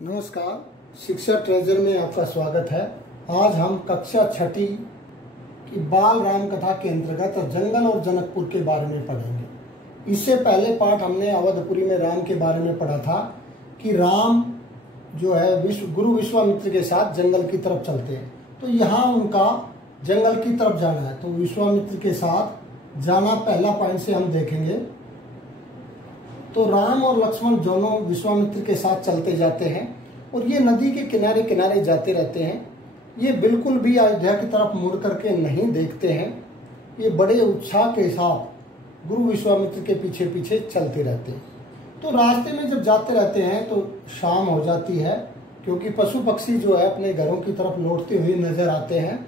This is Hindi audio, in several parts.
नमस्कार, शिक्षा ट्रेजर में आपका स्वागत है। आज हम कक्षा छठी की बाल राम कथा के अंतर्गत जंगल और जनकपुर के बारे में पढ़ेंगे। इससे पहले पाठ हमने अवधपुरी में राम के बारे में पढ़ा था कि राम जो है गुरु विश्वामित्र के साथ जंगल की तरफ चलते हैं। तो यहाँ उनका जंगल की तरफ जाना है, तो विश्वामित्र के साथ जाना पहला पॉइंट से हम देखेंगे। तो राम और लक्ष्मण दोनों विश्वामित्र के साथ चलते जाते हैं और ये नदी के किनारे किनारे जाते रहते हैं। ये बिल्कुल भी अयोध्या की तरफ मुड़ करके नहीं देखते हैं। ये बड़े उत्साह के साथ गुरु विश्वामित्र के पीछे पीछे चलते रहते हैं। तो रास्ते में जब जाते रहते हैं तो शाम हो जाती है, क्योंकि पशु पक्षी जो है अपने घरों की तरफ लौटते हुए नजर आते हैं।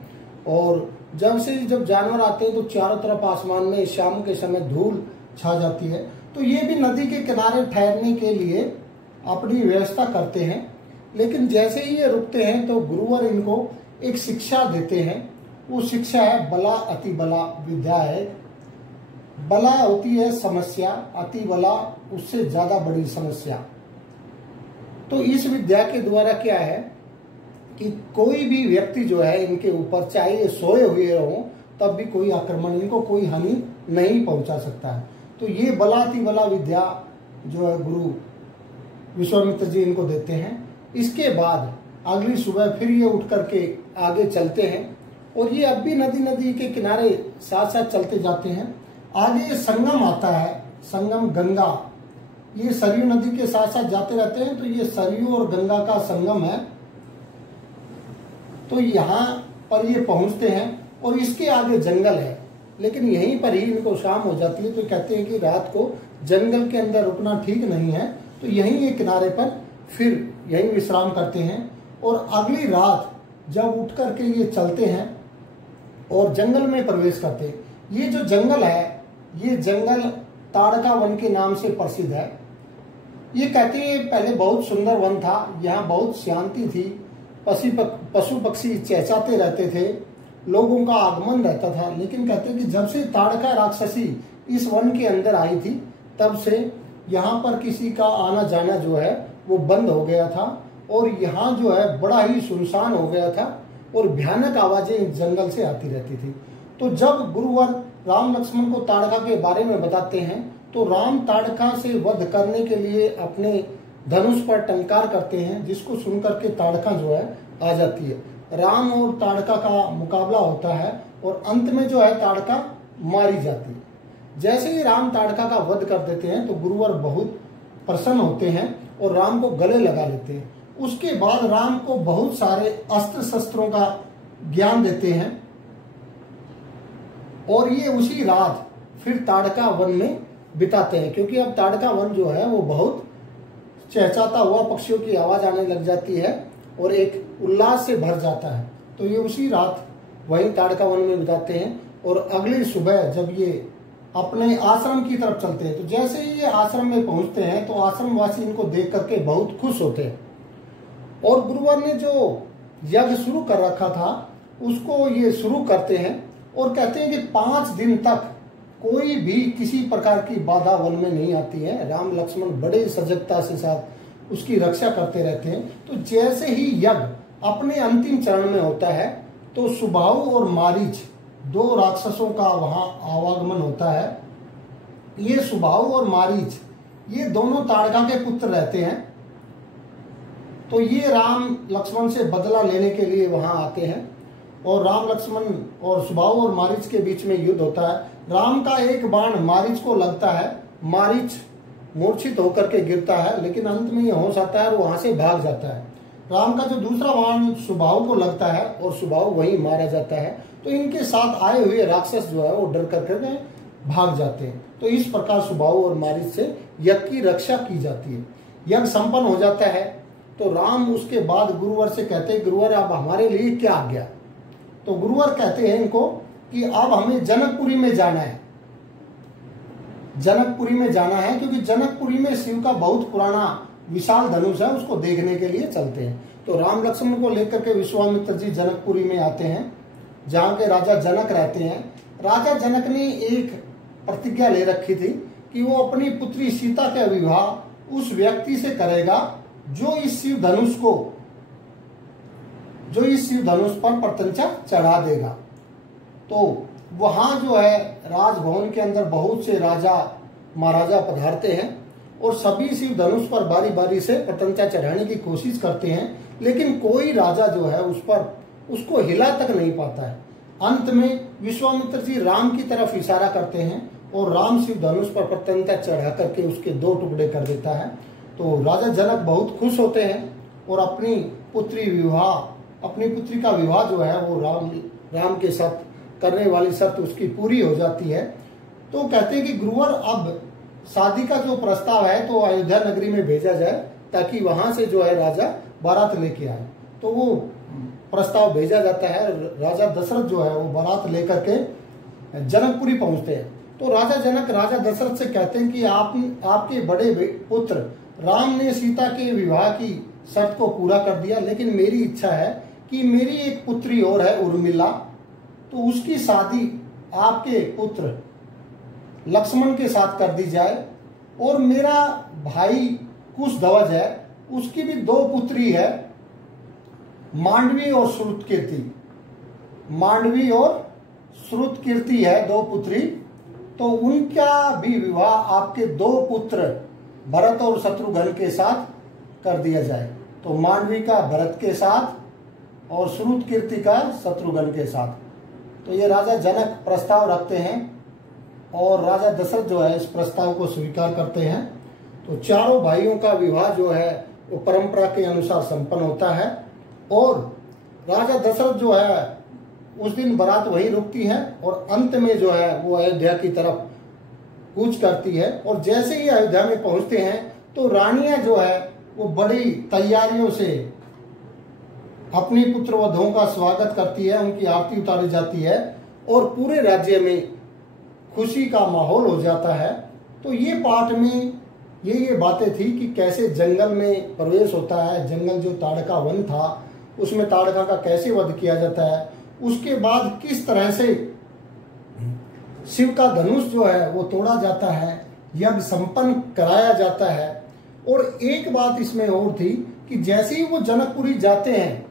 और जब जानवर आते हैं तो चारों तरफ आसमान में शाम के समय धूल छा जाती है। तो ये भी नदी के किनारे ठहरने के लिए अपनी व्यवस्था करते हैं। लेकिन जैसे ही ये रुकते हैं तो गुरुवर इनको एक शिक्षा देते हैं। वो शिक्षा है बला अति बला विद्या है। बला होती है समस्या, अति बला उससे ज्यादा बड़ी समस्या। तो इस विद्या के द्वारा क्या है कि कोई भी व्यक्ति जो है इनके ऊपर, चाहे ये सोए हुए हो तब भी कोई आक्रमण, इनको कोई हानि नहीं पहुंचा सकता है। तो ये बलाति बला विद्या जो है गुरु विश्वामित्र जी इनको देते हैं। इसके बाद अगली सुबह फिर ये उठ करके आगे चलते हैं और ये अब भी नदी के किनारे साथ साथ चलते जाते हैं। आगे ये संगम आता है, संगम गंगा। ये सरयू नदी के साथ साथ जाते रहते हैं। तो ये सरयू और गंगा का संगम है। तो यहाँ पर ये पहुंचते हैं और इसके आगे जंगल है, लेकिन यहीं पर ही इनको शाम हो जाती है। तो कहते हैं कि रात को जंगल के अंदर रुकना ठीक नहीं है, तो यहीं ये किनारे पर फिर यहीं विश्राम करते हैं। और अगली रात जब उठ करके ये चलते हैं और जंगल में प्रवेश करते हैं। ये जो जंगल है, ये जंगल ताड़का वन के नाम से प्रसिद्ध है। ये कहते हैं पहले बहुत सुंदर वन था, यहाँ बहुत शांति थी, पशु पक्षी चहचहाते रहते थे, लोगों का आगमन रहता था। लेकिन कहते हैं कि जब से ताड़का राक्षसी इस वन के अंदर आई थी, तब से यहाँ पर किसी का आना जाना जो है वो बंद हो गया था और यहाँ जो है बड़ा ही सुनसान हो गया था और भयानक आवाजें इस जंगल से आती रहती थी। तो जब गुरुवर राम लक्ष्मण को ताड़का के बारे में बताते हैं तो राम ताड़का से वध करने के लिए अपने धनुष पर टंकार करते हैं, जिसको सुनकर के ताड़का जो है आ जाती है। राम और ताड़का का मुकाबला होता है और अंत में जो है ताड़का मारी जाती है। जैसे ही राम ताड़का का वध कर देते हैं तो गुरुवर बहुत प्रसन्न होते हैं और राम को गले लगा लेते हैं। उसके बाद राम को बहुत सारे अस्त्र शस्त्रों का ज्ञान देते हैं और ये उसी रात फिर ताड़का वन में बिताते हैं, क्योंकि अब ताड़का वन जो है वो बहुत चहचहाता हुआ, पक्षियों की आवाज आने लग जाती है और एक उल्लास से भर जाता है। तो ये उसी रात वहीं ताड़का वन में बिताते हैं और अगली सुबह जब ये अपने आश्रम की तरफ चलते हैं तो जैसे ही ये आश्रम में पहुंचते हैं तो आश्रमवासी इनको देख करके बहुत खुश होते हैं। और गुरुवर ने जो यज्ञ शुरू कर रखा था उसको ये शुरू करते हैं और कहते हैं कि 5 दिन तक कोई भी किसी प्रकार की बाधा वन में नहीं आती है। राम लक्ष्मण बड़े सजगता से साथ उसकी रक्षा करते रहते हैं। तो जैसे ही यज्ञ अपने अंतिम चरण में होता है तो सुबाहु और मारीच 2 राक्षसों का वहां आवागमन होता है। ये सुबाहु और मारीच ये दोनों ताड़का के पुत्र रहते हैं। तो ये राम लक्ष्मण से बदला लेने के लिए वहां आते हैं और राम लक्ष्मण और सुबाहु और मारीच के बीच में युद्ध होता है। राम का एक बाण मारीच को लगता है, मारीच मूर्छित होकर के गिरता है, लेकिन अंत में ये होश आता है और वहां से भाग जाता है। राम का जो दूसरा बाण सुबाहु को लगता है और सुबाहु वहीं मारा जाता है। तो इनके साथ आए हुए राक्षस जो है वो डर करके भाग जाते हैं। तो इस प्रकार सुबाहु और मारीच से यज्ञ की रक्षा की जाती है। यज्ञ संपन्न हो जाता है तो राम उसके बाद गुरुवर से कहते हैं, गुरुवर अब हमारे लिए क्या आज्ञा? तो गुरुवर कहते हैं इनको कि अब हमें जनकपुरी में जाना है। जनकपुरी में जाना है क्योंकि जनकपुरी में शिव का बहुत पुराना विशाल धनुष है, उसको देखने के लिए चलते हैं। तो राम लक्ष्मण को लेकर के विश्वामित्र जी जनकपुरी में आते हैं, जहाँ के राजा जनक रहते हैं। राजा जनक ने एक प्रतिज्ञा ले रखी थी कि वो अपनी पुत्री सीता का विवाह उस व्यक्ति से करेगा जो इस शिव धनुष पर प्रत्यंचा चढ़ा देगा। तो वहां जो है राजभवन के अंदर बहुत से राजा महाराजा पधारते हैं और सभी शिव धनुष पर बारी बारी से प्रत्यंचा चढ़ाने की कोशिश करते हैं, लेकिन कोई राजा जो है उसको हिला तक नहीं पाता है। अंत में विश्वामित्र जी राम की तरफ इशारा करते हैं और राम शिव धनुष पर प्रत्यंचा चढ़ा करके उसके 2 टुकड़े कर देता है। तो राजा जनक बहुत खुश होते हैं और अपनी पुत्री का विवाह जो है वो राम के साथ करने वाली शर्त उसकी पूरी हो जाती है। तो कहते हैं कि गुरुवर, अब शादी का जो प्रस्ताव है तो अयोध्या नगरी में भेजा जाए ताकि वहां से जो है राजा बारात लेके आए। तो वो प्रस्ताव भेजा जाता है। राजा दशरथ जो है वो बारात लेकर के जनकपुरी पहुंचते हैं। तो राजा जनक राजा दशरथ से कहते हैं कि आपके बड़े पुत्र राम ने सीता के विवाह की शर्त को पूरा कर दिया, लेकिन मेरी इच्छा है कि मेरी एक पुत्री और है उर्मिला, तो उसकी शादी आपके पुत्र लक्ष्मण के साथ कर दी जाए। और मेरा भाई कुशध्वज है, उसकी भी 2 पुत्री है, मांडवी और श्रुतकीर्ति है 2 पुत्री। तो उनका भी विवाह आपके 2 पुत्र भरत और शत्रुघ्न के साथ कर दिया जाए। तो मांडवी का भरत के साथ और श्रुतकीर्ति का शत्रुघ्न के साथ। तो ये राजा जनक प्रस्ताव रखते हैं और राजा दशरथ जो है इस प्रस्ताव को स्वीकार करते हैं। तो चारों भाइयों का विवाह जो है वो परंपरा के अनुसार संपन्न होता है और राजा दशरथ जो है उस दिन बारात वहीं रुकती है और अंत में जो है वो अयोध्या की तरफ कूच करती है। और जैसे ही अयोध्या में पहुंचते हैं तो रानियां जो है वो बड़ी तैयारियों से अपनी पुत्रवधुओं का स्वागत करती है, उनकी आरती उतारी जाती है और पूरे राज्य में खुशी का माहौल हो जाता है। तो ये पाठ में ये बातें थी कि कैसे जंगल में प्रवेश होता है, जंगल जो ताड़का वन था उसमें ताड़का का कैसे वध किया जाता है, उसके बाद किस तरह से शिव का धनुष जो है वो तोड़ा जाता है, यज्ञ संपन्न कराया जाता है। और एक बात इसमें और थी कि जैसे ही वो जनकपुरी जाते हैं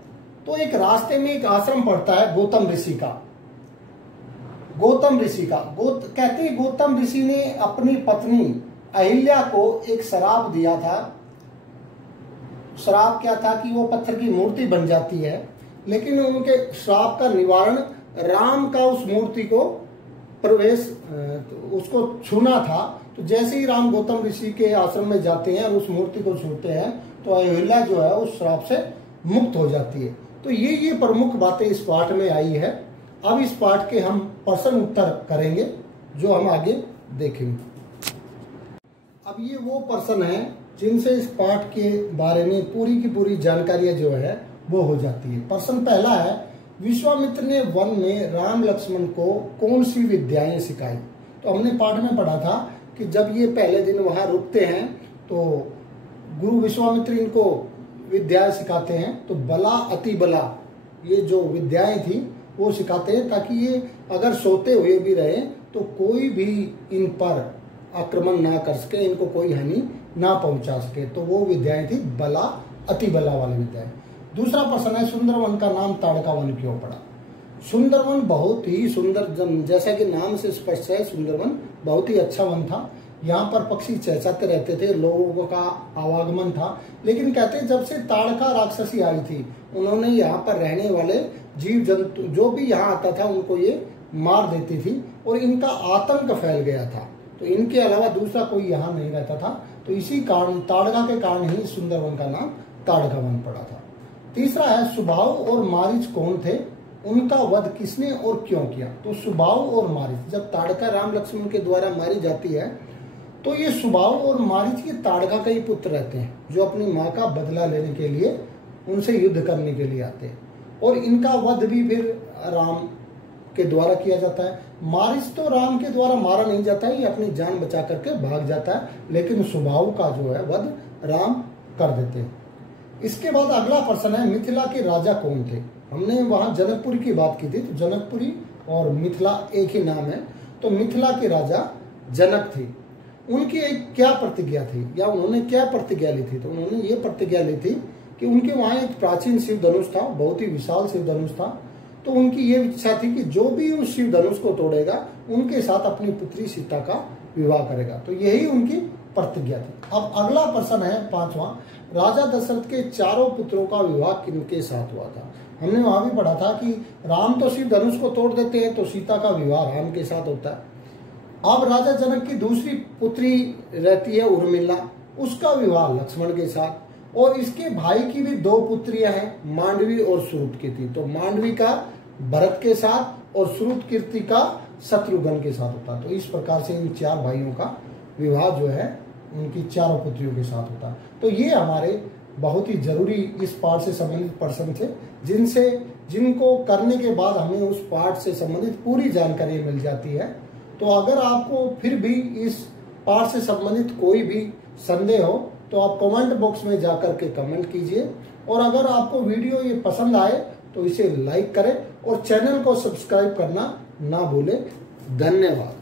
तो एक रास्ते में एक आश्रम पड़ता है गौतम ऋषि का। कहते हैं गौतम ऋषि ने अपनी पत्नी अहिल्या को एक श्राप दिया था। श्राप क्या था कि वो पत्थर की मूर्ति बन जाती है, लेकिन उनके श्राप का निवारण राम का उस मूर्ति को उसको छूना था। तो जैसे ही राम गौतम ऋषि के आश्रम में जाते हैं और उस मूर्ति को छूते हैं तो अहिल्या जो है उस श्राप से मुक्त हो जाती है। तो ये प्रमुख बातें इस पाठ में आई है। अब इस पाठ के हम प्रश्न उत्तर करेंगे जो हम आगे देखेंगे। अब ये वो प्रश्न है जिनसे इस पाठ के बारे में पूरी की पूरी जानकारियां जो है वो हो जाती है। प्रश्न पहला है, विश्वामित्र ने वन में राम लक्ष्मण को कौन सी विद्याएं सिखाई? तो हमने पाठ में पढ़ा था कि जब ये पहले दिन वहां रुकते हैं तो गुरु विश्वामित्र इनको विद्याएं सिखाते हैं। तो बला अति बला ये जो विद्याएं थी वो सिखाते हैं ताकि ये अगर सोते हुए भी रहे तो कोई भी इन पर आक्रमण ना कर सके, इनको कोई हानि ना पहुंचा सके। तो वो विद्याएं थी बला अति बला वाली विद्याएं। दूसरा प्रश्न है, सुंदरवन का नाम ताड़का वन क्यों पड़ा? सुंदरवन बहुत ही सुंदर, जैसा कि नाम से स्पष्ट है, सुंदरवन बहुत ही अच्छा वन था। यहाँ पर पक्षी चहचहाते रहते थे, लोगों का आवागमन था। लेकिन कहते जब से ताड़का राक्षसी आई थी उन्होंने यहाँ पर रहने वाले जीव जंतु जो भी यहाँ आता था उनको ये मार देती थी और इनका आतंक फैल गया था। तो इनके अलावा दूसरा कोई यहाँ नहीं रहता था। तो इसी कारण ताड़का के कारण ही सुंदरवन का नाम ताड़का वन पड़ा था। तीसरा है, सुबाहु और मारीच कौन थे? उनका वध किसने और क्यों किया? तो सुबाहु और मारीच, जब ताड़का राम लक्ष्मण के द्वारा मारी जाती है तो ये सुबाहु और मारीच के ताड़का के ही पुत्र रहते हैं जो अपनी माँ का बदला लेने के लिए उनसे युद्ध करने के लिए आते हैं। और इनका वध भी फिर राम के द्वारा किया जाता है। मारीच तो राम के द्वारा मारा नहीं जाता है, ये अपनी जान बचा करके भाग जाता है, लेकिन सुबाहु का जो है वध राम कर देते हैं। इसके बाद अगला प्रश्न है, मिथिला के राजा कौन थे? हमने वहां जनकपुरी की बात की थी। तो जनकपुरी और मिथिला एक ही नाम है। तो मिथिला के राजा जनक थे। उनकी एक क्या प्रतिज्ञा थी या उन्होंने क्या प्रतिज्ञा ली थी। तो उन्होंने ये प्रतिज्ञा ली थी कि उनके वहां एक प्राचीन शिव धनुष था, बहुत ही विशाल शिव धनुष था। तो उनकी ये इच्छा थी कि जो भी उस शिव धनुष को तोड़ेगा उनके साथ अपनी पुत्री सीता का विवाह करेगा। तो यही उनकी प्रतिज्ञा थी। अब अगला प्रश्न है 5वां, राजा दशरथ के चारों पुत्रों का विवाह किनके साथ हुआ था। हमने वहां भी पढ़ा था कि राम तो शिव धनुष को तोड़ देते हैं तो सीता का विवाह राम के साथ होता है। अब राजा जनक की दूसरी पुत्री रहती है उर्मिला, उसका विवाह लक्ष्मण के साथ। और इसके भाई की भी 2 पुत्रियां हैं, मांडवी और श्रुतकीर्ति। तो मांडवी का भरत के साथ और श्रुतकीर्ति का शत्रुघ्न के साथ होता। तो इस प्रकार से इन 4 भाइयों का विवाह जो है उनकी चारों पुत्रियों के साथ होता। तो ये हमारे बहुत ही जरूरी इस पाठ से संबंधित प्रश्न थे, जिनको करने के बाद हमें उस पाठ से संबंधित पूरी जानकारी मिल जाती है। तो अगर आपको फिर भी इस पाठ से संबंधित कोई भी संदेह हो तो आप कमेंट बॉक्स में जाकर के कमेंट कीजिए। और अगर आपको वीडियो ये पसंद आए तो इसे लाइक करें और चैनल को सब्सक्राइब करना ना भूलें। धन्यवाद।